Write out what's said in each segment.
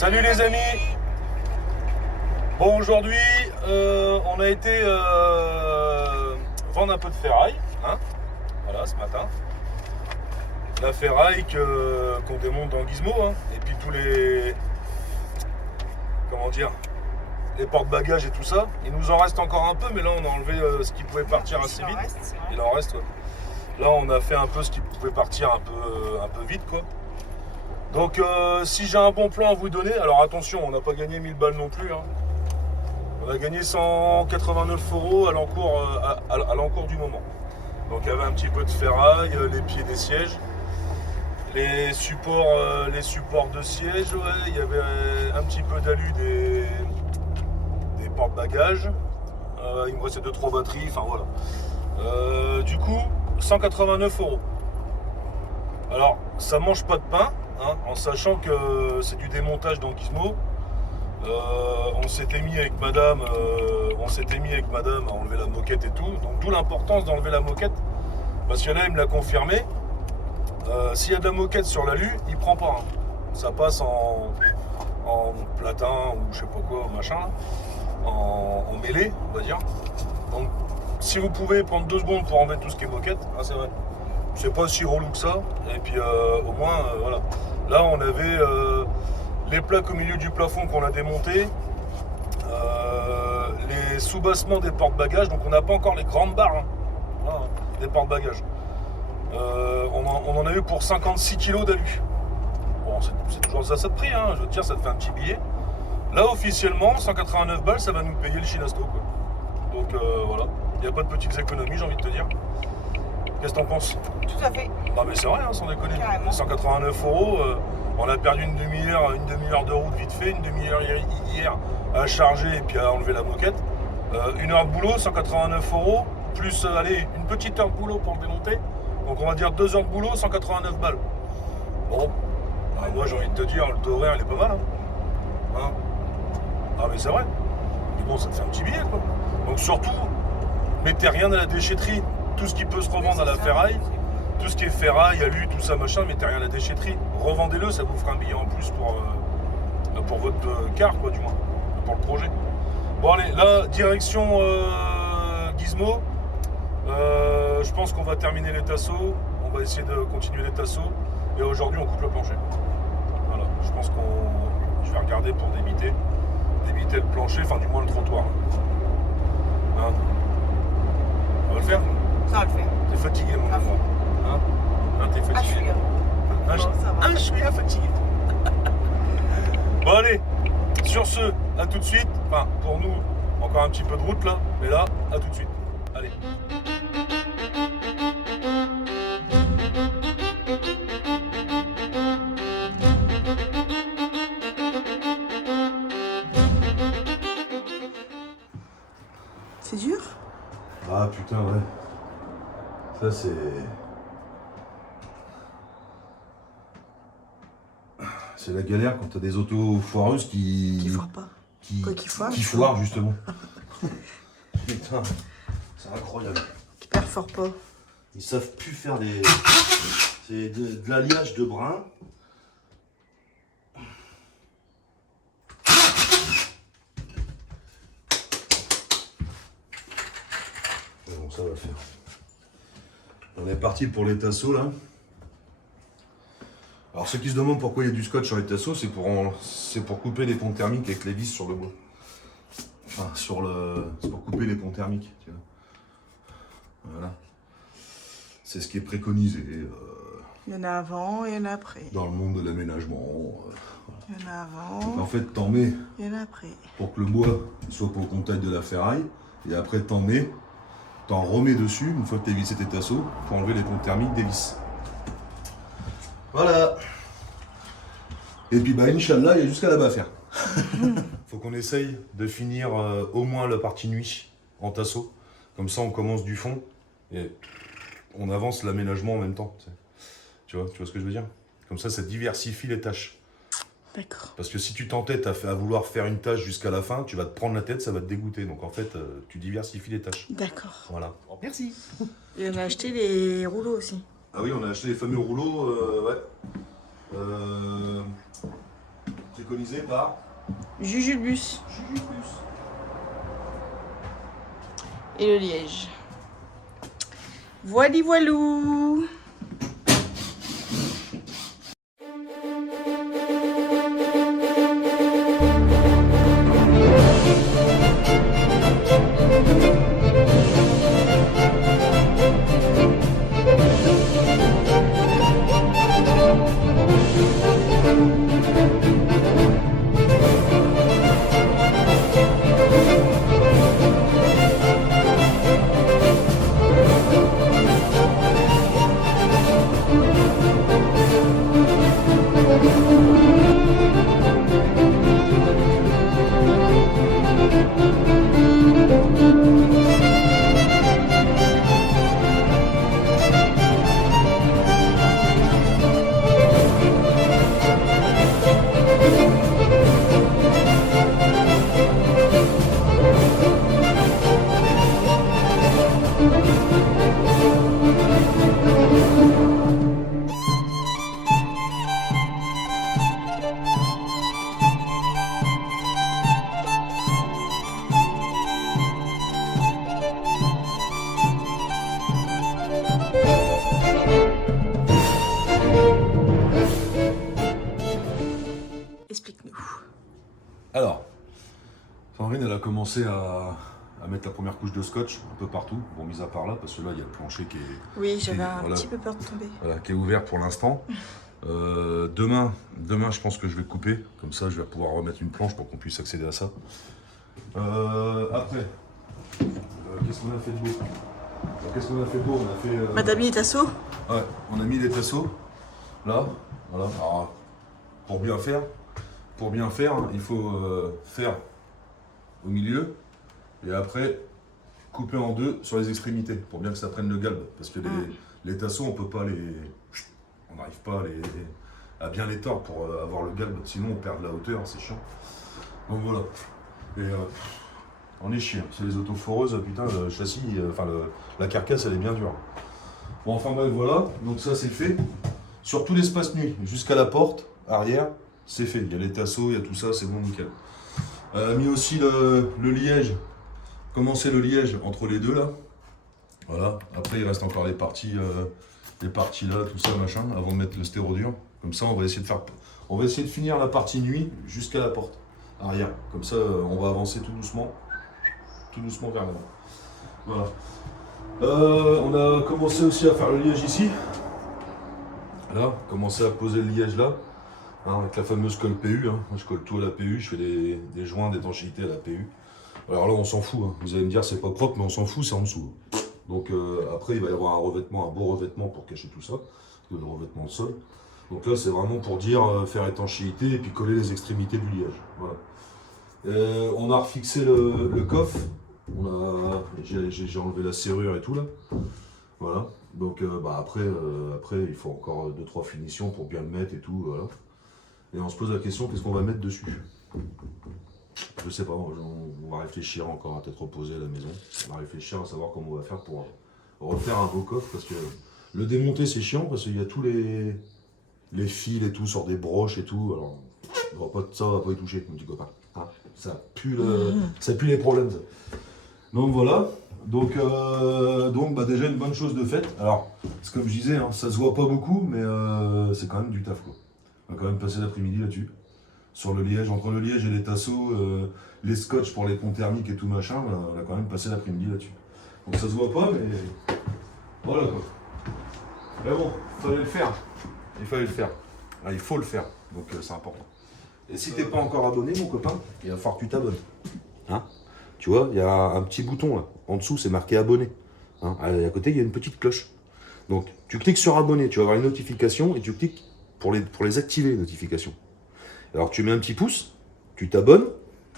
Salut les amis. Bon, aujourd'hui on a été vendre un peu de ferraille, hein, voilà, ce matin. La ferraille qu'on démonte dans Gizmo, hein, et puis tous les, comment dire, les porte-bagages et tout ça. Il nous en reste encore un peu, mais là on a enlevé ce qui pouvait partir assez vite. Il en reste, ouais. Là on a fait un peu ce qui pouvait partir un peu vite, quoi. Donc si j'ai un bon plan à vous donner, alors attention, on n'a pas gagné 1000 balles non plus, hein. On a gagné 189 € à l'encours du moment. Donc il y avait un petit peu de ferraille, les pieds des sièges, les supports de siège, ouais, il y avait un petit peu d'alu des porte-bagages, il me restait 2-3 batteries, enfin voilà. Du coup, 189 €. Alors, ça mange pas de pain, hein, en sachant que c'est du démontage dans Gizmo. On s'était mis avec madame à enlever la moquette et tout. Donc d'où l'importance d'enlever la moquette. Parce que là, il me l'a confirmé. S'il y a de la moquette sur l'alu, il prend pas, hein. Ça passe en platin ou je sais pas quoi, machin, en mêlée, on va dire. Donc si vous pouvez prendre 2 secondes pour enlever tout ce qui est moquette, hein, c'est vrai. C'est pas si relou que ça. Et puis au moins, voilà. Là, on avait les plaques au milieu du plafond qu'on a démonté, les soubassements des porte-bagages, donc on n'a pas encore les grandes barres, hein, voilà, des porte-bagages. On en a eu pour 56 kg d'alu. Bon, c'est toujours ça de prix, hein, je veux dire, ça te fait un petit billet. Là, officiellement, 189 balles, ça va nous payer le chinasto, quoi. Donc voilà, il n'y a pas de petites économies, j'ai envie de te dire. Qu'est-ce que t'en penses? Tout à fait. Non mais c'est vrai, hein, sans déconner. Carrément. 189 €, on a perdu une demi-heure de route vite fait, une demi-heure hier à charger et puis à enlever la moquette. 1 heure de boulot, 189 €, plus allez, une petite heure de boulot pour le démonter. Donc on va dire 2 heures de boulot, 189 balles. Bon, bah, moi j'ai envie de te dire, le taux horaire il est pas mal. Hein, ah mais c'est vrai. Mais bon, ça te fait un petit billet, quoi. Donc surtout, mettez rien à la déchetterie. Tout ce qui peut se revendre à la ferraille, tout ce qui est ferraille, alu, tout ça, machin, mettez rien à la déchetterie. Revendez-le, ça vous fera un billet en plus pour votre car, quoi, du moins, pour le projet. Bon, allez, là, direction Gizmo. Je pense qu'on va terminer les tasseaux. On va essayer de continuer les tasseaux. Et aujourd'hui, on coupe le plancher. Voilà, je pense je vais regarder pour débiter le plancher, enfin, du moins le trottoir. Hein, on va le faire? Ça va le faire. T'es fatigué, mon enfant. Hein, t'es fatigué. Ah, je suis là. Je suis fatigué. Bon, allez, sur ce, à tout de suite. Enfin, pour nous, encore un petit peu de route là. Mais là, à tout de suite. Allez. C'est dur? Ah putain, ouais. Ça, c'est. C'est la galère quand t'as des autos foireuses qui foirent pas. Qui foirent, justement. Putain, c'est incroyable. Qui perfore pas. Ils savent plus faire des. C'est de l'alliage de brin. Bon, ça va le faire. On est parti pour les tasseaux là. Alors ceux qui se demandent pourquoi il y a du scotch sur les tasseaux, c'est pour couper les ponts thermiques avec les vis sur le bois. Enfin, c'est pour couper les ponts thermiques, tu vois. Voilà. C'est ce qui est préconisé Il y en a avant et il y en a après. dans le monde de l'aménagement. Il y en a avant. En fait, t'en mets Il y en a après. pour que le bois soit pas au contact de la ferraille, et après t'en remets dessus une fois que t'as vissé tes tasseaux pour enlever les ponts thermiques des vis. Voilà. Et puis bah Inch'Allah, il y a jusqu'à là-bas à faire. Faut qu'on essaye de finir au moins la partie nuit en tasseau. Comme ça on commence du fond et on avance l'aménagement en même temps. Tu vois ce que je veux dire? Comme ça diversifie les tâches. D'accord. Parce que si tu t'entêtes à vouloir faire une tâche jusqu'à la fin, tu vas te prendre la tête, ça va te dégoûter. Donc en fait, tu diversifies les tâches. D'accord. Voilà. Merci. Et on a acheté les rouleaux aussi. Ah oui, on a acheté les fameux rouleaux, ouais. préconisé par Jujubus Jujubus. et le liège. Voili voilou. Explique-nous. Alors, Sandrine, elle a commencé à mettre la première couche de scotch un peu partout. Bon, mis à part là, parce que là, il y a le plancher qui est, Oui, j'avais un voilà. petit peu peur de tomber. voilà, qui est ouvert pour l'instant. Demain, je pense que je vais couper. Comme ça, je vais pouvoir remettre une planche pour qu'on puisse accéder à ça. Après, qu'est-ce qu'on a fait de beau? Qu'est-ce qu'on a fait de beau? On a fait... Madame est assaut. Ouais, on a mis les tasseaux. Là, voilà. Alors, pour bien faire, il faut faire au milieu et après couper en deux sur les extrémités pour bien que ça prenne le galbe. Parce que les tasseaux, on peut pas les... On n'arrive pas à bien les tordre pour avoir le galbe. Sinon, on perd de la hauteur, c'est chiant. Donc voilà. Et on est chiant. C'est les autos foreuses, putain, le châssis, la carcasse, elle est bien dure. Bon, enfin bref, voilà. Donc ça, c'est fait. Sur tout l'espace nuit, jusqu'à la porte arrière, c'est fait. Il y a les tasseaux, il y a tout ça, c'est bon, nickel. Mis aussi le liège. Commencer le liège entre les deux là. Voilà. Après, il reste encore les parties là, tout ça, machin, avant de mettre le stérodure. Comme ça, on va essayer de finir la partie nuit jusqu'à la porte arrière. Comme ça, on va avancer tout doucement vers l'avant. Voilà. On a commencé aussi à faire le liège ici. Là, commencer à poser le liège là, hein, avec la fameuse colle PU. Hein. Moi, je colle tout à la PU, je fais des joints d'étanchéité à la PU. Alors là, on s'en fout. Hein. Vous allez me dire, c'est pas propre, mais on s'en fout, c'est en dessous. Donc après, il va y avoir un revêtement, un beau revêtement pour cacher tout ça, le revêtement de sol. Donc là, c'est vraiment pour dire faire étanchéité et puis coller les extrémités du liège. Voilà. On a refixé le coffre. J'ai enlevé la serrure et tout là. Voilà. Donc après, il faut encore 2-3 finitions pour bien le mettre et tout. Voilà. Et on se pose la question, qu'est-ce qu'on va mettre dessus? Je sais pas, on va réfléchir encore à tête reposée à la maison. On va réfléchir à savoir comment on va faire pour refaire un beau coffre. Parce que le démonter, c'est chiant parce qu'il y a tous les fils et tout sur des broches et tout. Alors, on va pas y toucher, mon petit copain. Hein, ça pue les problèmes. Ça. Donc voilà. Donc déjà une bonne chose de faite. Alors, c'est comme je disais, hein, ça se voit pas beaucoup, mais c'est quand même du taf quoi. On va quand même passer l'après-midi là-dessus. Sur le liège, entre le liège et les tasseaux, les scotch pour les ponts thermiques et tout machin, on a quand même passé l'après-midi là-dessus. Donc ça se voit pas, mais voilà quoi. Mais bon, il fallait le faire. Ah, il faut le faire, donc c'est important. Et si t'es pas encore abonné, mon copain, il va falloir que tu t'abonnes. Hein? Tu vois, il y a un petit bouton là. En dessous, c'est marqué abonné. Hein? À côté, il y a une petite cloche. Donc, tu cliques sur abonné, tu vas avoir une notification et tu cliques pour les activer, les notifications. Alors, tu mets un petit pouce, tu t'abonnes,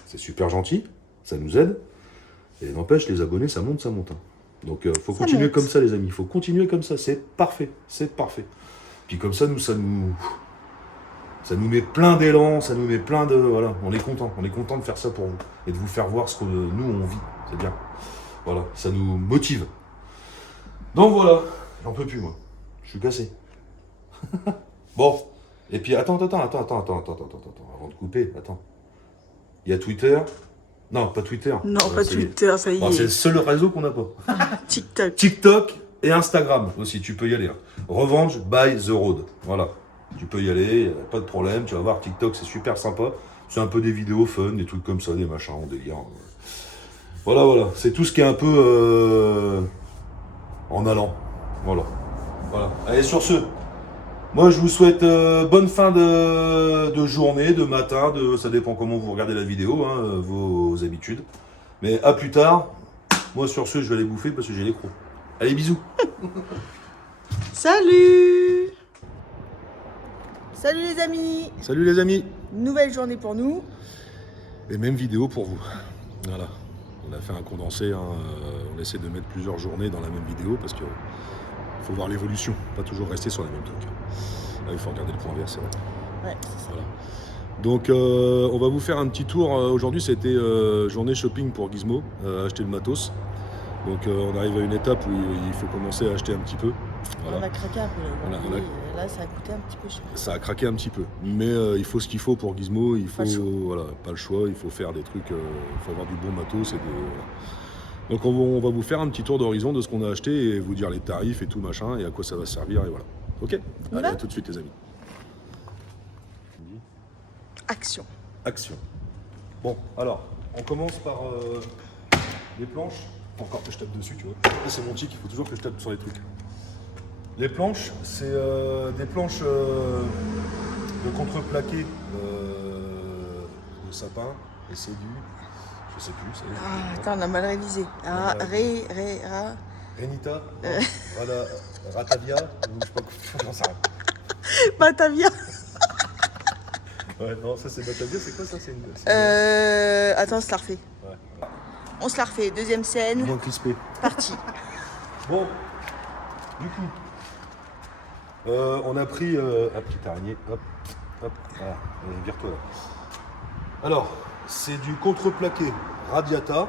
c'est super gentil, ça nous aide. Et n'empêche, les abonnés, ça monte. Hein. Donc, faut continuer comme ça, les amis. Il faut continuer comme ça, c'est parfait. Puis comme ça, ça nous met plein d'élan, ça nous met plein de... Voilà, on est content de faire ça pour vous. Et de vous faire voir ce que nous, on vit. C'est bien. Voilà, ça nous motive. Donc voilà, j'en peux plus, moi. Je suis cassé. Bon, Et puis, attends, avant de couper, attends. Il y a Twitter. Non, pas Twitter. Non, Ouais, pas ça y est. Twitter, ça y Bon, c'est le est. seul réseau qu'on n'a pas. TikTok. TikTok et Instagram aussi, tu peux y aller. Hein. Revenge by the road. Voilà. Tu peux y aller, pas de problème. Tu vas voir, TikTok, c'est super sympa. C'est un peu des vidéos fun, des trucs comme ça, des machins, en délire. Voilà. C'est tout ce qui est un peu en allant. Voilà. Allez, sur ce, moi je vous souhaite bonne fin de journée, de matin, ça dépend comment vous regardez la vidéo, hein, vos habitudes. Mais à plus tard. Moi sur ce, je vais aller bouffer parce que j'ai les crocs. Allez, bisous. Salut! Salut les amis! Salut les amis. Nouvelle journée pour nous. Et même vidéo pour vous. Voilà. On a fait un condensé. Hein, on essaie de mettre plusieurs journées dans la même vidéo parce que faut voir l'évolution, pas toujours rester sur les mêmes trucs. Là, il faut regarder le point vert, c'est vrai. Ouais, c'est ça. Voilà. Donc on va vous faire un petit tour. Aujourd'hui c'était journée shopping pour Gizmo, acheter le matos. Donc on arrive à une étape où il faut commencer à acheter un petit peu. Voilà. On a craqué un peu. Voilà, Oui, on a- là, ça a coûté un petit peu cher. Ça a craqué un petit peu. Mais il faut ce qu'il faut pour Gizmo, il faut Pas le choix. voilà, pas le choix, il faut faire des trucs, il faut avoir du bon matos et voilà. Donc on va vous faire un petit tour d'horizon de ce qu'on a acheté et vous dire les tarifs et tout machin et à quoi ça va servir et voilà. Ok? On y Allez, va à tout de suite les amis. Action. Action. Bon, alors, on commence par les planches. Faut encore que je tape dessus, tu vois. Là, c'est mon tic, il faut toujours que je tape sur les trucs. Les planches, c'est des planches de contreplaqué de sapin et c'est du... Je sais plus, ça y est. Ah, attends, on a mal révisé. Ah, Renita, Ratavia, ou je sais pas quoi, j'en sais rien. Batavia. Ouais, non, ça c'est Batavia, c'est quoi ça? C'est une... Attends, on se la refait. Ouais. On se la refait. Deuxième scène. Moins crispé. Parti. Bon, du coup, on a pris petite araignée, hop, voilà, vire-toi là. Alors, c'est du contreplaqué Radiata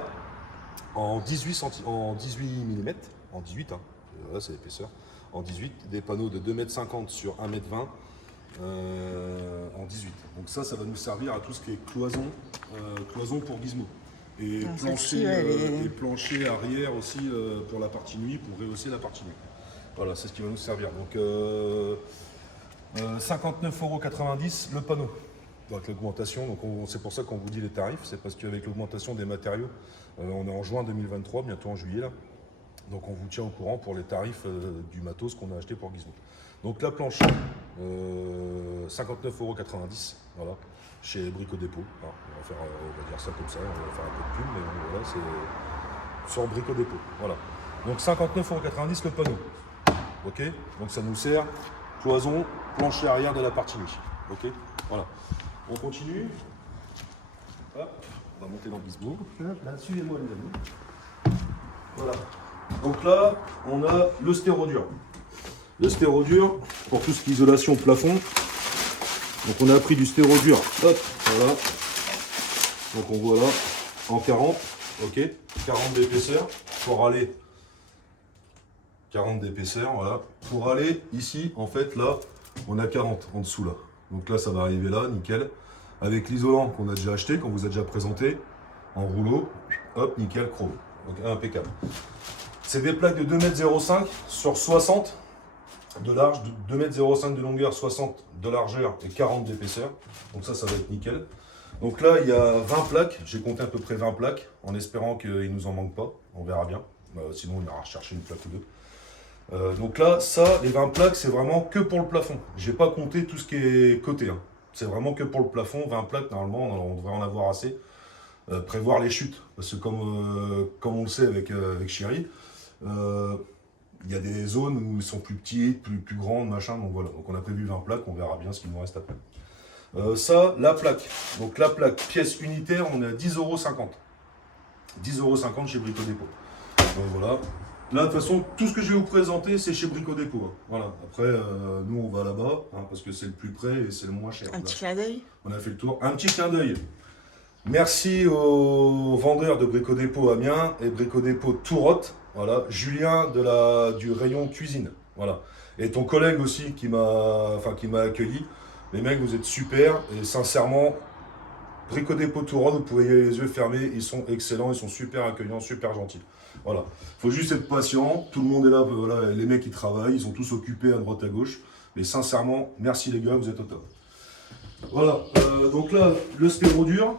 en 18 mm, en 18, hein, là c'est l'épaisseur, en 18, des panneaux de 2,50 m sur 1,20 m en 18. Donc ça va nous servir à tout ce qui est cloison pour Gizmo. Et Ah, plancher, celle-ci, ouais, elle est- et plancher arrière aussi pour la partie nuit, pour rehausser la partie nuit. Voilà, c'est ce qui va nous servir. Donc 59,90 € le panneau. Avec l'augmentation, donc c'est pour ça qu'on vous dit les tarifs, c'est parce qu'avec l'augmentation des matériaux, on est en juin 2023, bientôt en juillet là. Donc on vous tient au courant pour les tarifs du matos qu'on a acheté pour Gizmo. Donc la planche, 59,90 €, voilà, chez Brico Dépôt. Alors, on va dire ça comme ça, on va faire un peu de pub, mais voilà, c'est sur Brico Dépôt. Voilà. Donc 59,90 € le panneau. Ok. Donc ça nous sert cloison, plancher arrière de la partie nuit. Ok. Voilà. On continue. Hop, on va monter dans Gizmo. Là, suivez-moi les amis. Voilà. Donc là, on a le stérodur. Le stérodur, pour tout ce qui est isolation plafond. Donc on a pris du stérodur. Hop, voilà. Donc on voit là, en 40. Ok. 40 d'épaisseur. Pour aller. 40 d'épaisseur, voilà. Pour aller ici, en fait, là, on a 40 en dessous là. Donc là, ça va arriver là, nickel. Avec l'isolant qu'on a déjà acheté, qu'on vous a déjà présenté, en rouleau, hop, nickel, chrome. Donc impeccable. C'est des plaques de 2,05 m sur 60 de large, 2,05 m de longueur, 60 de largeur et 40 d'épaisseur. Donc ça va être nickel. Donc là, il y a 20 plaques. J'ai compté à peu près 20 plaques, en espérant qu'il ne nous en manque pas. On verra bien. Sinon, on ira chercher une plaque ou deux. Donc là, ça, les 20 plaques, c'est vraiment que pour le plafond. J'ai pas compté tout ce qui est côté. Hein. C'est vraiment que pour le plafond. 20 plaques, normalement, on devrait en avoir assez. Prévoir les chutes. Parce que comme on le sait avec Chéri, il y a des zones où ils sont plus petites, plus grandes, machin. Donc voilà. Donc on a prévu 20 plaques, on verra bien ce qu'il nous reste après. Ça, la plaque. Donc la plaque, pièce unitaire, on est à 10,50 €. 10,50 € chez Brico Dépôt. Donc voilà. Là, de toute façon, tout ce que je vais vous présenter, c'est chez Brico Dépôt. Hein. Voilà. Après, nous, on va là-bas, hein, parce que c'est le plus près et c'est le moins cher. Un Là, petit clin d'œil. on a fait le tour. Un petit clin d'œil. Merci aux vendeurs de Brico Dépôt Amiens et Brico Dépôt Tourotte. Voilà. Julien du rayon cuisine. Voilà. Et ton collègue aussi qui m'a accueilli. Les mecs, vous êtes super et sincèrement, Brico Dépôt Touron, vous pouvez y aller les yeux fermés, ils sont excellents, ils sont super accueillants, super gentils. Voilà, faut juste être patient, tout le monde est là, voilà, les mecs ils travaillent, ils sont tous occupés à droite à gauche, mais sincèrement, merci les gars, vous êtes au top. Voilà, donc là, le spéro dur,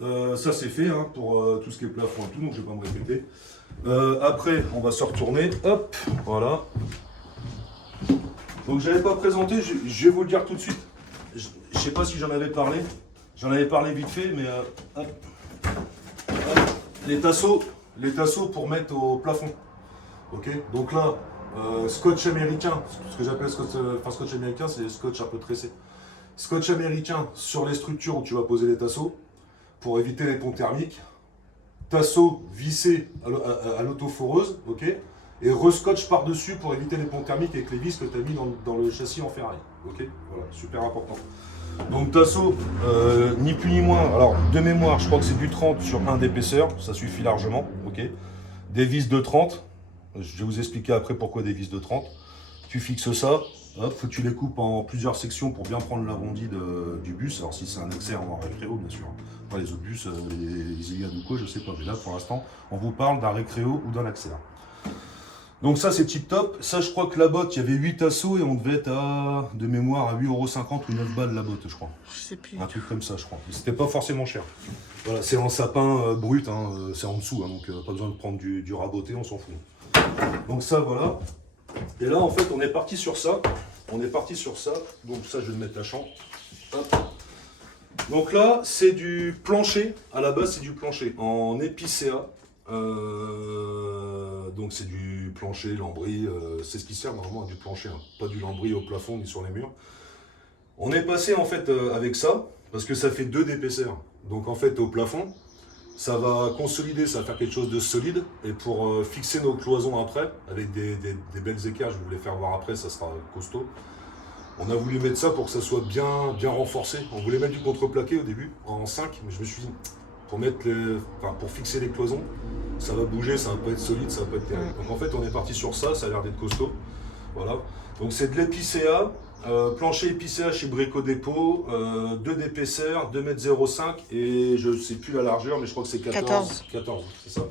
ça c'est fait hein, pour tout ce qui est plafond et tout, donc je vais pas me répéter. Après, on va se retourner, hop, voilà. Donc j'avais pas présenté, je vais vous le dire tout de suite. Je sais pas si j'en avais parlé vite fait, mais hop. Hop. Les tasseaux pour mettre au plafond. Ok, donc là, scotch américain, ce que j'appelle scotch américain, c'est scotch un peu tressé. Scotch américain sur les structures où tu vas poser les tasseaux pour éviter les ponts thermiques. Tasseau vissé à l'autoforeuse, ok, et rescotch par-dessus pour éviter les ponts thermiques avec les vis que tu as mis dans le châssis en ferraille. Ok, voilà, super important. Donc tasseau, ni plus ni moins, alors de mémoire, je crois que c'est du 30 sur 1 d'épaisseur, ça suffit largement, ok. Des vis de 30, je vais vous expliquer après pourquoi des vis de 30. Tu fixes ça, hop, faut que tu les coupes en plusieurs sections pour bien prendre l'arrondi du bus. Alors si c'est un accès en récréo, bien sûr. Pas les autres bus, les Iliad ou quoi, je sais pas. Mais là, pour l'instant, on vous parle d'un récréo ou d'un accès. Donc ça, c'est tip top. Ça, je crois que la botte, il y avait 8 tasseaux et on devait être de mémoire à 8,50 € ou 9 balles la botte, je crois. Je sais plus. Un truc comme ça, je crois. Et c'était pas forcément cher. Voilà, c'est en sapin brut, hein, c'est en dessous, hein, donc pas besoin de prendre du raboté, on s'en fout. Donc ça, voilà. Et là, en fait, on est parti sur ça. Donc ça, je vais le mettre à champ. Hop. Donc là, c'est du plancher. À la base, c'est du plancher en épicéa. Donc c'est du plancher, lambris. C'est ce qui sert normalement à du plancher, hein. Pas du lambris au plafond ni sur les murs. On est passé en fait avec ça parce que ça fait 2 d'épaisseur. Donc en fait, au plafond, ça va consolider, ça va faire quelque chose de solide. Et pour fixer nos cloisons après, avec des belles équerres, je vais vous les faire voir après, ça sera costaud. On a voulu mettre ça pour que ça soit bien renforcé. On voulait mettre du contreplaqué au début, en 5, mais je me suis dit, pour fixer les cloisons, ça va bouger, ça va pas être solide, ça va pas être terrible. Donc en fait, on est parti sur ça, ça a l'air d'être costaud. Voilà. Donc c'est de l'épicéa, plancher épicéa chez Brico Dépôt, 2 d'épaisseur, 2,05 m et je sais plus la largeur, mais je crois que c'est 14, c'est ça.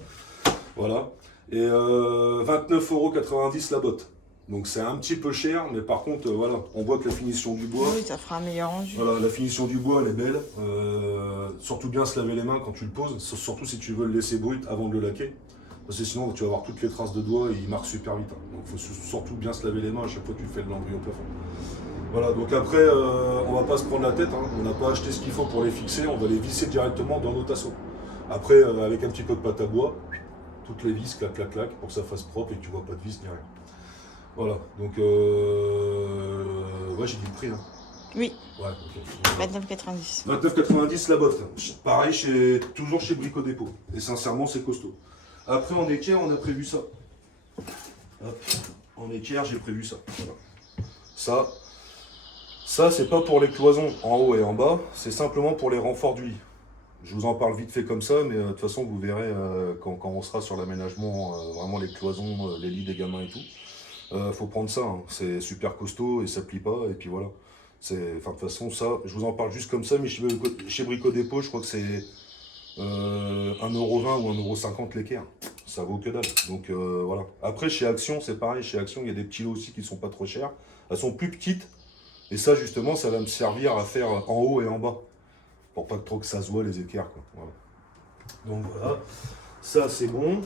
Voilà. Et 29,90 € la botte. Donc c'est un petit peu cher, mais par contre, voilà, on voit que la finition du bois... Oui, ça fera un meilleur rendu. Voilà, la finition du bois, elle est belle. Surtout bien se laver les mains quand tu le poses, surtout si tu veux le laisser brut avant de le laquer. Parce que sinon, tu vas avoir toutes les traces de doigts et il marque super vite. Hein. Donc il faut surtout bien se laver les mains à chaque fois que tu fais le lambris au plafond. Voilà, donc après, on va pas se prendre la tête. Hein. On n'a pas acheté ce qu'il faut pour les fixer, on va les visser directement dans nos tasseaux. Après, avec un petit peu de pâte à bois, toutes les vis, clac, clac, clac, pour que ça fasse propre et que tu vois pas de vis ni rien. Voilà, donc ouais, j'ai dit le prix. Hein. Oui. Ouais, okay. 29,90. 29,90 la botte. Pareil, toujours chez Brico Dépôt. Et sincèrement, c'est costaud. Après, en équerre, on a prévu ça. Hop, en équerre, j'ai prévu ça. Voilà. Ça c'est pas pour les cloisons en haut et en bas, c'est simplement pour les renforts du lit. Je vous en parle vite fait comme ça, mais de toute façon, vous verrez quand on sera sur l'aménagement, vraiment les cloisons, les lits des gamins et tout. Faut prendre ça, hein. C'est super costaud et ça plie pas, et puis voilà. De toute façon, ça, je vous en parle juste comme ça, mais chez Brico Dépôt, je crois que c'est 1,20 € ou 1,50 € l'équerre. Ça vaut que dalle. Donc voilà. Après, chez Action, c'est pareil. Chez Action, il y a des petits lots aussi qui sont pas trop chers. Elles sont plus petites, et ça, justement, ça va me servir à faire en haut et en bas. Pour pas trop que ça se voit, les équerres, quoi. Voilà. Donc voilà. Ça, c'est bon.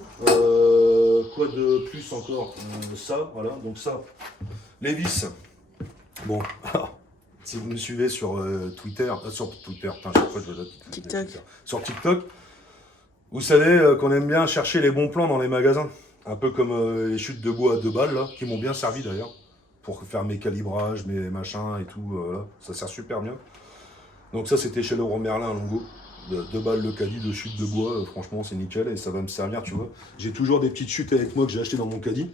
Quoi de plus encore? Ça, voilà. Donc ça, les vis. Bon, si vous me suivez sur Twitter, putain, chaque fois je vais TikTok. Sur TikTok, vous savez qu'on aime bien chercher les bons plans dans les magasins. Un peu comme les chutes de bois à 2 balles, là, qui m'ont bien servi d'ailleurs, pour faire mes calibrages, mes machins et tout. Là. Ça sert super bien. Donc ça, c'était chez Leroy Merlin à Longo. 2 balles le caddie de chute de bois, franchement c'est nickel et ça va me servir, tu vois. J'ai toujours des petites chutes avec moi que j'ai acheté dans mon caddie.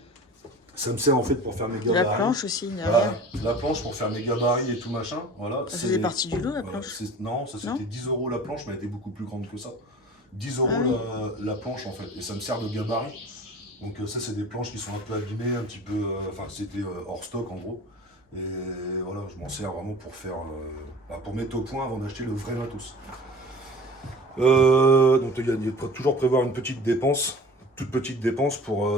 Ça me sert en fait pour faire mes gabarits. La planche aussi, voilà, la planche pour faire mes gabarits et tout machin. Voilà. Ça faisait partie du lot, la planche. Non, ça c'était 10 € la planche, mais elle était beaucoup plus grande que ça. 10 € la planche en fait, et ça me sert de gabarit. Donc ça c'est des planches qui sont un peu abîmées, un petit peu, enfin c'était hors stock en gros. Et voilà, je m'en sers vraiment pour faire, pour mettre au point avant d'acheter le vrai matos. Donc il faut toujours prévoir une petite dépense, toute petite dépense pour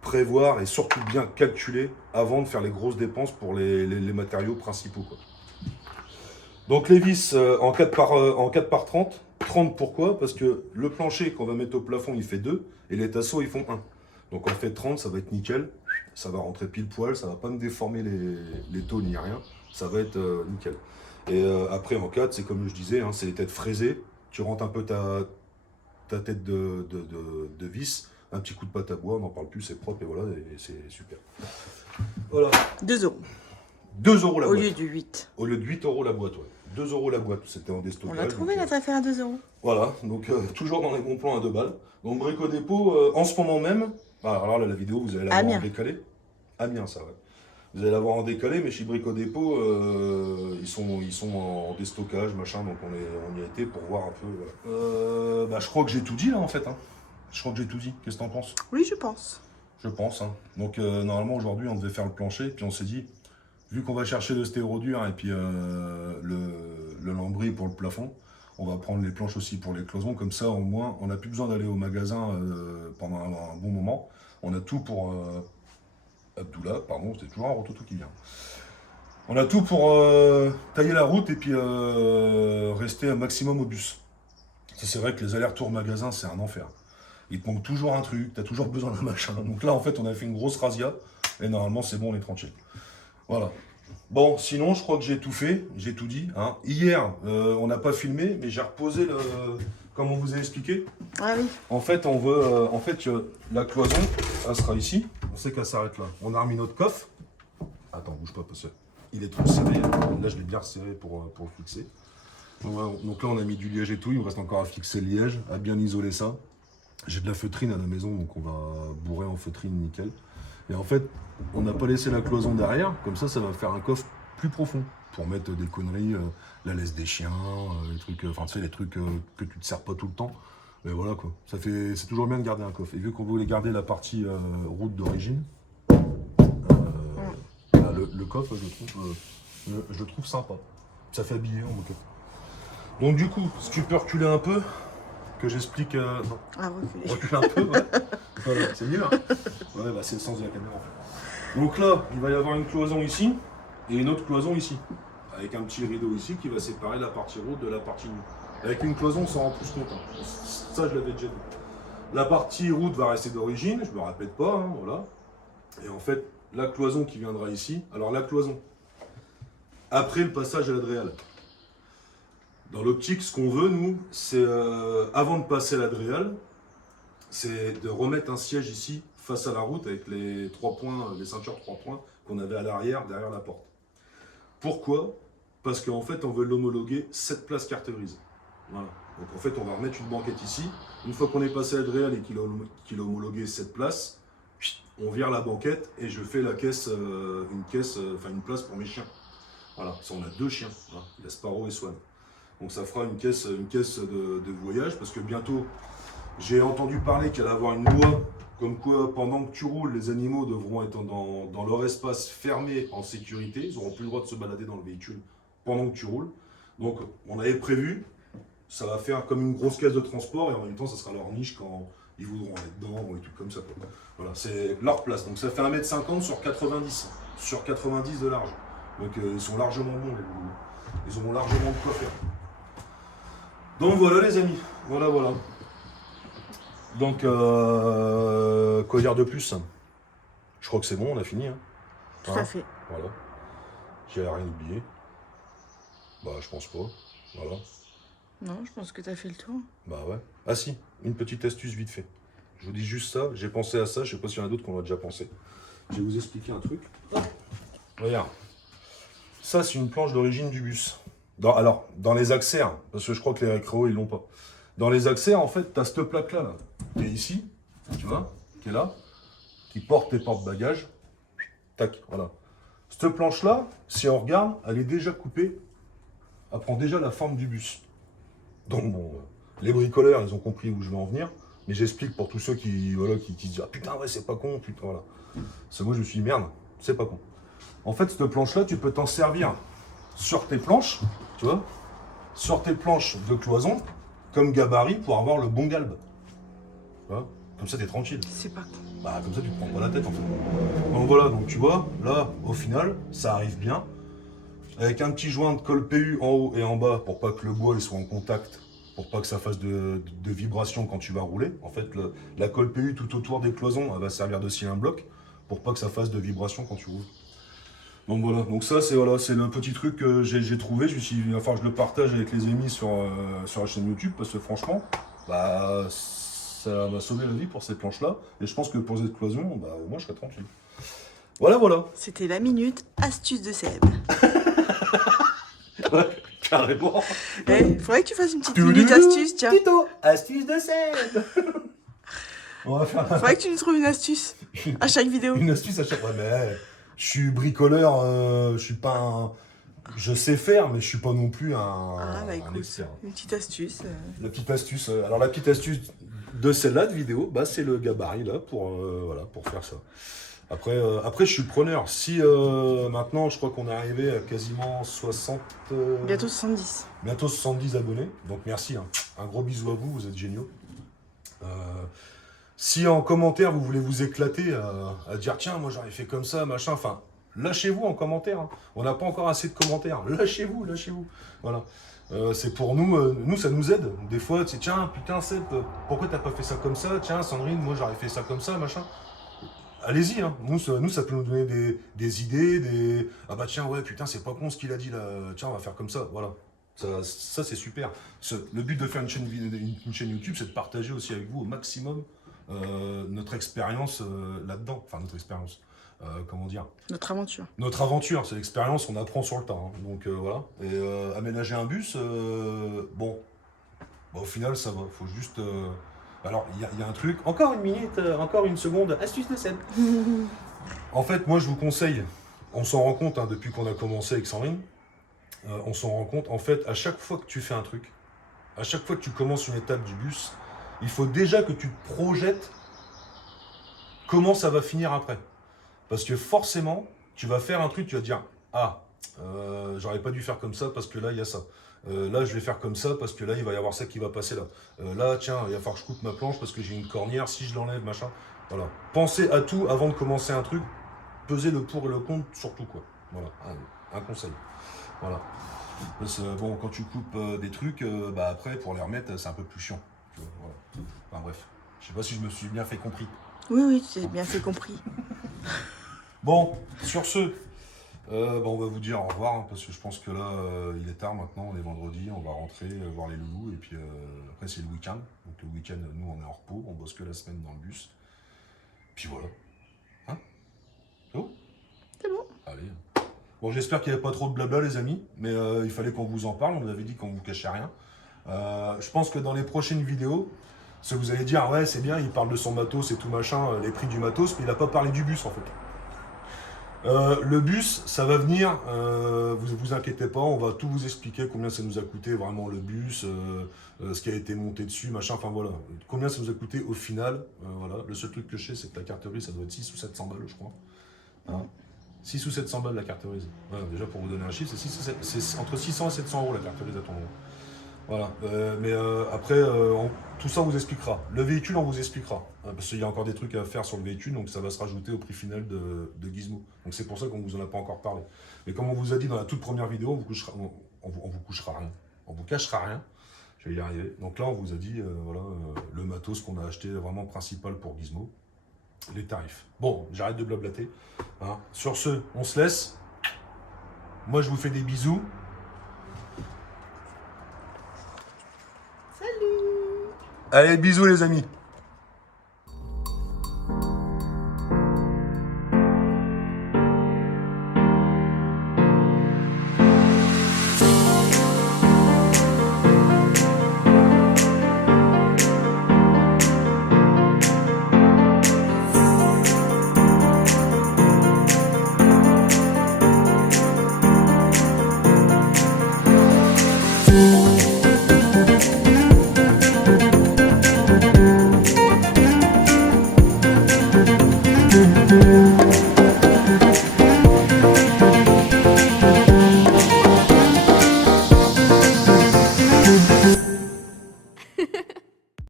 prévoir et surtout bien calculer avant de faire les grosses dépenses pour les matériaux principaux, quoi. Donc les vis en 4 par 30. 30 pourquoi? Parce que le plancher qu'on va mettre au plafond il fait 2 et les tasseaux ils font 1. Donc en fait 30 ça va être nickel, ça va rentrer pile poil, ça va pas me déformer les taux ni rien, ça va être nickel. Et après en 4 c'est comme je disais, hein, c'est les têtes fraisées, tu rentres un peu ta tête de vis, un petit coup de pâte à bois, on n'en parle plus, c'est propre et voilà, et c'est super. Voilà. 2 euros. 2 euros la Au boîte. lieu de 8. Au lieu de 8 euros la boîte, ouais. 2 euros la boîte, c'était en déstockage. On l'a trouvé donc, notre affaire à 2 euros. Voilà, donc toujours dans les bons plans à 2 balles. Donc Brico Dépôt, en ce moment même, alors là la vidéo vous allez la voir Amiens. en décalé. Amiens ça ouais. Vous allez la voir en décalé, mais chez Brico Dépôt, ils sont en déstockage, machin, donc on y a été pour voir un peu. Voilà. Je crois que j'ai tout dit là en fait. Hein. Je crois que j'ai tout dit. Qu'est-ce que t'en penses? Oui, je pense. Je pense. Hein. Donc normalement aujourd'hui on devait faire le plancher, puis on s'est dit, vu qu'on va chercher le stéro-dur et puis le lambris pour le plafond, on va prendre les planches aussi pour les cloisons. Comme ça, au moins, on n'a plus besoin d'aller au magasin pendant un bon moment. On a tout pour... Abdullah, pardon, c'est toujours un rototo qui vient. On a tout pour tailler la route et puis rester un maximum au bus. C'est vrai que les allers-retours magasin, c'est un enfer. Il te manque toujours un truc, tu as toujours besoin d'un machin. Donc là, en fait, on a fait une grosse razzia et normalement, c'est bon, on est tranquille. Voilà. Bon, sinon, je crois que j'ai tout fait, j'ai tout dit. Hein. Hier, on n'a pas filmé, mais j'ai reposé comme on vous a expliqué. Ah oui. En fait, on veut, la cloison, elle sera ici. On sait qu'elle s'arrête là. On a remis notre coffre. Attends, bouge pas, parce qu'il est trop serré. Là, je l'ai bien resserré pour le fixer. Donc là, on a mis du liège et tout. Il me reste encore à fixer le liège, à bien isoler ça. J'ai de la feutrine à la maison, donc on va bourrer en feutrine nickel. Et en fait, on n'a pas laissé la cloison derrière, comme ça va faire un coffre plus profond pour mettre des conneries, la laisse des chiens, les trucs, enfin tu sais, les trucs que tu te sers pas tout le temps. Mais voilà quoi, c'est toujours bien de garder un coffre. Et vu qu'on voulait garder la partie route d'origine, le coffre, je le trouve sympa. Ça fait habiller en moquette. Donc du coup, si tu peux reculer un peu, que j'explique. Non. Ah, reculer. Recule un peu, ouais. Voilà, c'est mieux. Hein. Ouais, c'est le sens de la caméra en fait. Donc là, il va y avoir une cloison ici et une autre cloison ici. Avec un petit rideau ici qui va séparer la partie route de la partie nuit. Avec une cloison, on s'en rend plus compte. Hein. Ça, je l'avais déjà dit. La partie route va rester d'origine, je me répète pas, hein, voilà. Et en fait, la cloison qui viendra ici. Alors la cloison, après le passage à l'Adréal. Dans l'optique, ce qu'on veut, nous, c'est, avant de passer l'Adréal, c'est de remettre un siège ici, face à la route, avec les 3 points, les ceintures 3 points qu'on avait à l'arrière, derrière la porte. Pourquoi? Parce qu'en fait, on veut l'homologuer 7 places carte grise. Voilà. Donc en fait, on va remettre une banquette ici. Une fois qu'on est passé l'Adréal et qu'il a homologué 7 places, on vire la banquette et je fais la caisse, une place pour mes chiens. Voilà, ça, on a 2 chiens, voilà. Il y a Sparrow et Swan. Donc ça fera une caisse de voyage, parce que bientôt, j'ai entendu parler qu'il allait y avoir une loi comme quoi pendant que tu roules, les animaux devront être dans leur espace fermé en sécurité. Ils n'auront plus le droit de se balader dans le véhicule pendant que tu roules. Donc on avait prévu, ça va faire comme une grosse caisse de transport et en même temps ça sera leur niche quand ils voudront aller dedans ou des trucs comme ça. Voilà, c'est leur place. Donc ça fait 1,50 m sur 90, sur 90 de large. Donc ils sont largement bons les boulots. Ils auront largement de quoi faire. Donc voilà les amis, voilà. Donc quoi dire de plus? Je crois que c'est bon, on a fini. Hein. Tout à fait. Voilà. J'ai rien oublié. Bah je pense pas. Voilà. Non, je pense que tu as fait le tour. Bah ouais. Ah si, une petite astuce vite fait. Je vous dis juste ça, j'ai pensé à ça, je sais pas s'il y en a d'autres qu'on a déjà pensé. Je vais vous expliquer un truc. Regarde. Ça c'est une planche d'origine du bus. Dans les axaires, parce que je crois que les récréos ils l'ont pas. Dans les axaires, en fait, tu as cette plaque-là, là, qui est ici, tu vois, qui est là, qui porte tes porte-bagages. Tac, voilà. Cette planche-là, si on regarde, elle est déjà coupée. Elle prend déjà la forme du bus. Donc, bon, les bricoleurs, ils ont compris où je veux en venir. Mais j'explique pour tous ceux qui se disent « Ah putain, ouais, c'est pas con, putain, voilà. » C'est moi, je me suis dit « Merde, c'est pas con. » En fait, cette planche-là, tu peux t'en servir sur tes planches, tu vois, sur tes planches de cloison, comme gabarit pour avoir le bon galbe. Tu vois, comme ça, t'es tranquille. C'est pas con. Bah, comme ça, tu te prends pas la tête, en fait. Donc voilà, donc tu vois, là, au final, ça arrive bien. Avec un petit joint de colle PU en haut et en bas pour pas que le bois il soit en contact, pour pas que ça fasse de vibration quand tu vas rouler. En fait, la colle PU tout autour des cloisons, elle va servir de cylindre bloc pour pas que ça fasse de vibration quand tu roules. Donc voilà, donc ça c'est le petit truc que j'ai trouvé. Je me suis dit, enfin, je le partage avec les amis sur la chaîne YouTube parce que franchement, bah, ça m'a sauvé la vie pour ces planches-là. Et je pense que pour cette cloison, bah, moi je serais tranquille. Voilà, voilà. C'était la minute astuce de Seb. Ouais, carrément. Eh, faudrait que tu fasses une petite minute astuce, tiens. Tito, astuce de Seb. On va faire Faudrait que tu nous trouves une astuce à chaque vidéo. une astuce à chaque fois. Mais je suis bricoleur, je suis pas un... Je sais faire, mais je suis pas non plus Ah bah un écoute, expert. une petite astuce. La petite astuce. Alors la petite astuce de celle-là de vidéo, bah, c'est le gabarit là pour, voilà, pour faire ça. Après, je suis preneur. Si maintenant, je crois qu'on est arrivé à quasiment 60... Bientôt 70. Bientôt 70 abonnés. Donc merci, hein. Un gros bisou à vous, vous êtes géniaux. Si en commentaire, vous voulez vous éclater à dire tiens, moi j'aurais fait comme ça, machin, enfin, lâchez-vous en commentaire. Hein. On n'a pas encore assez de commentaires. Lâchez-vous, lâchez-vous. Voilà. C'est pour nous, nous ça nous aide. Des fois, c'est tiens, putain, Seb, pourquoi t'as pas fait ça comme ça? Tiens, Sandrine, moi j'aurais fait ça comme ça, machin. Allez-y, hein. Nous, ça peut nous donner des idées, ah bah tiens, ouais, putain, c'est pas con ce qu'il a dit là, tiens, on va faire comme ça, voilà. Ça c'est super. Le but de faire une chaîne YouTube, c'est de partager aussi avec vous au maximum notre expérience là-dedans. Enfin, notre expérience, comment dire? Notre aventure. Notre aventure, c'est l'expérience, on apprend sur le tas. Hein. Donc voilà. Et aménager un bus, bon, bah, au final, ça va. Faut juste... Alors, il y a un truc. Encore une minute, encore une seconde. Astuce de Seb. En fait, moi, je vous conseille, on s'en rend compte hein, depuis qu'on a commencé avec Sandrine, on s'en rend compte, en fait, à chaque fois que tu fais un truc, à chaque fois que tu commences une étape du bus, il faut déjà que tu te projettes comment ça va finir après. Parce que forcément, tu vas faire un truc, tu vas dire « Ah, j'aurais pas dû faire comme ça parce que là, il y a ça. Là, je vais faire comme ça parce que là, il va y avoir ça qui va passer là. Là, tiens, il va falloir que je coupe ma planche parce que j'ai une cornière, si je l'enlève, machin. » Voilà. Pensez à tout avant de commencer un truc. Pesez le pour et le contre, surtout quoi. Voilà, un conseil. Voilà. Parce que, bon, quand tu coupes des trucs, bah après, pour les remettre, c'est un peu plus chiant. Voilà. Enfin bref, je sais pas si je me suis bien fait compris. Oui, oui, tu t'es bien fait compris. Bon, sur ce, bah, on va vous dire au revoir, hein, parce que je pense que là, il est tard maintenant, on est vendredi, on va rentrer voir les loulous, et puis après c'est le week-end. Donc le week-end, nous, on est en repos, on bosse que la semaine dans le bus. Puis voilà. Hein? C'est bon? C'est bon. Allez. Bon, j'espère qu'il n'y avait pas trop de blabla, les amis, mais il fallait qu'on vous en parle, on vous avait dit qu'on ne vous cachait rien. Je pense que dans les prochaines vidéos, ce que vous allez dire, ouais, c'est bien, il parle de son matos et tout machin, les prix du matos, mais il n'a pas parlé du bus en fait. Le bus, ça va venir, vous inquiétez pas, on va tout vous expliquer combien ça nous a coûté vraiment le bus, ce qui a été monté dessus, machin, enfin voilà, combien ça nous a coûté au final, voilà. Le seul truc que je sais, c'est que la carterie, ça doit être 6 ou 700 balles, je crois. Hein, 6 ou 700 balles la carterise. Voilà, déjà pour vous donner un chiffre, c'est entre 600 et 700 euros la carterise à ton nom. Voilà, mais après, tout ça on vous expliquera. Le véhicule, on vous expliquera. Parce qu'il y a encore des trucs à faire sur le véhicule, donc ça va se rajouter au prix final de Gizmo. Donc c'est pour ça qu'on ne vous en a pas encore parlé. Mais comme on vous a dit dans la toute première vidéo, on vous couchera rien. On vous cachera rien. Je vais y arriver. Donc là, on vous a dit, voilà, le matos qu'on a acheté vraiment principal pour Gizmo. Les tarifs. Bon, j'arrête de blablater. Hein. Sur ce, on se laisse. Moi, je vous fais des bisous. Salut. Allez, bisous les amis.